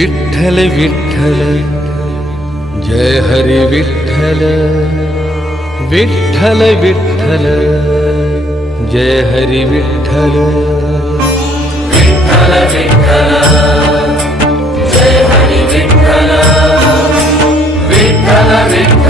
Vitthal Vitthal Jai Hari Vitthal Vitthal Vitthal Jai Hari Vitthal Vitthal Vitthal. Jai Hari Vitthal. Vitthal Vitthal.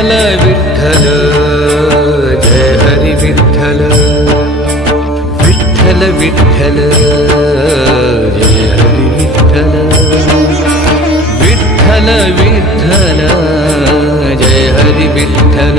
Vitthal Vitthal Jai Hari Vitthal. Vitthal Vitthal Jai Hari Vitthal Vitthal Vitthal, Jai Hari Vitthal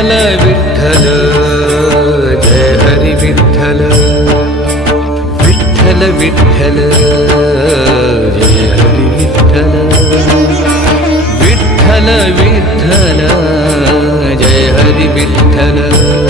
Vitthal Vitthal, Jai Hari Vitthal. Vitthal Vitthal, Jai Hari Vitthal Vitthal Vitthal, Jai Hari Vitthal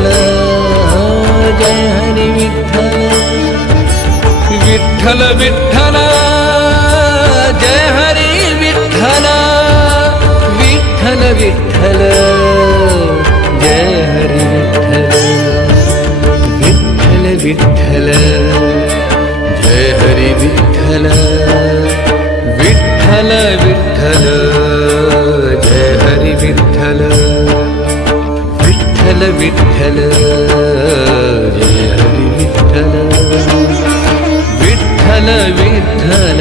Vitthal Jai Hari Vitthal. Vitthal Vitthal, Jai Hari Vitthal. Vitthal Vitthal, Jai Hari Vitthal. Vitthal Vitthal, Jai Hari Vitthal. Vitthal Vitthal, Jai Hari Vitthal. Vitthal Vitthal Jai Hari Vitthal. Vitthal Vitthal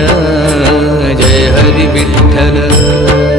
Jai Hari Vitthal.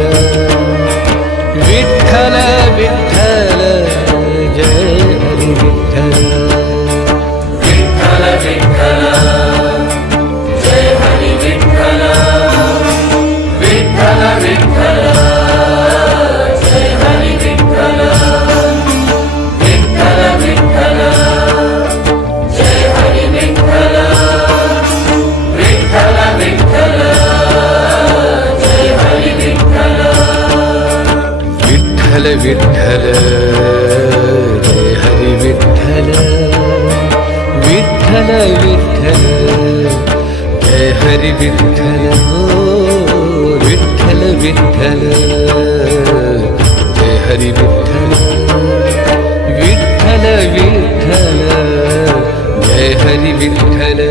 Vitthal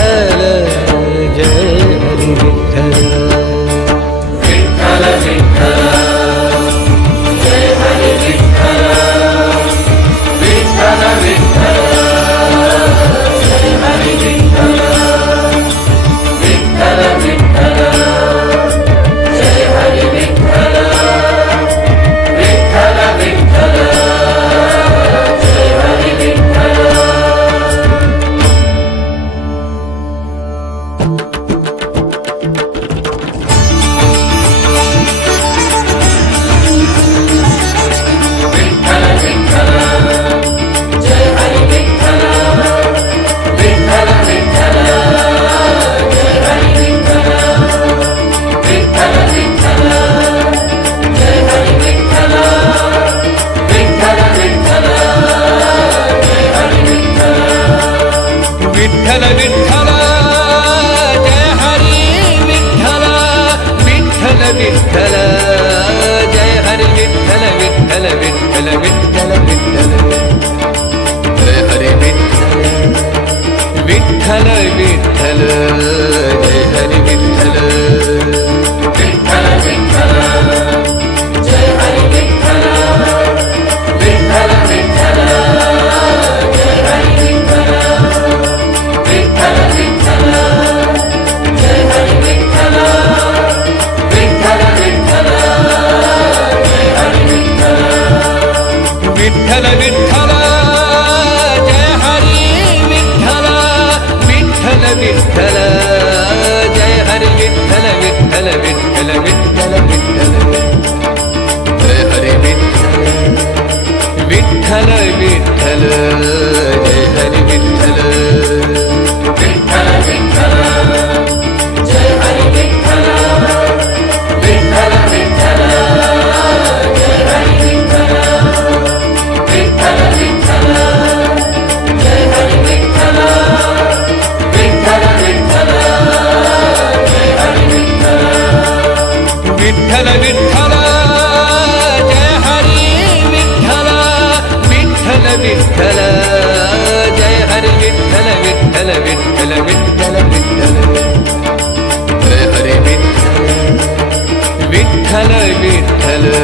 เล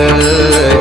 ย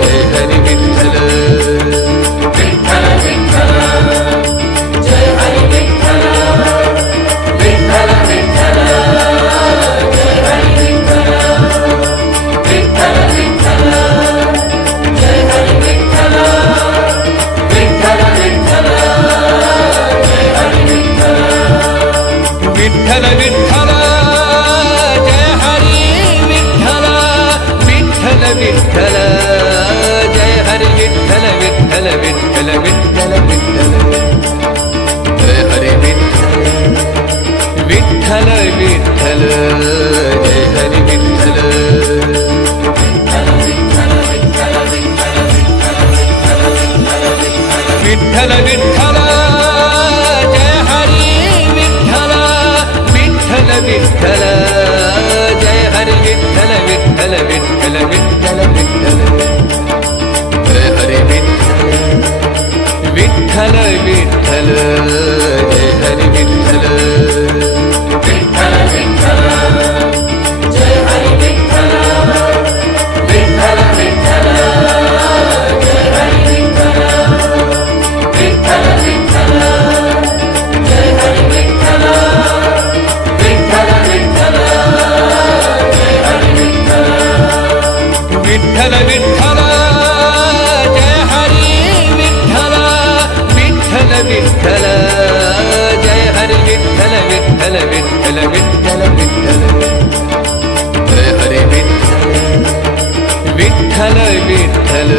Vitthal Vitthal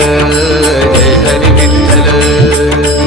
Jai Hari Vitthal.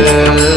Yeah.